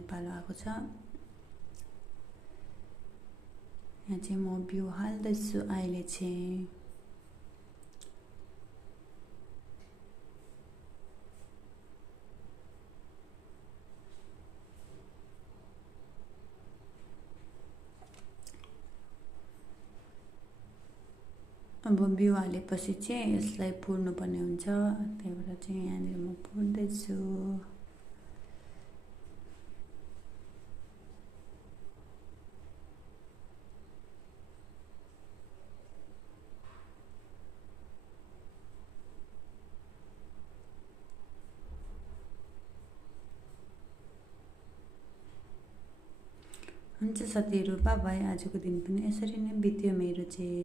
भन्ने पालो आएको छ। यहाँ चाहिँ म बिउ हाल्दैछु अहिले चाहिँ। अब बिउ हालेपछि चाहिँ यसलाई पुर्नु पर्ने हुन्छ, त्यही भएर चाहिँ यहाँनिर म पुर्दैछु। हुन्छ साथीहरू, बाइ बाइ। आजको दिन पनि यसरी नै बित्यो मेरो चाहिँ।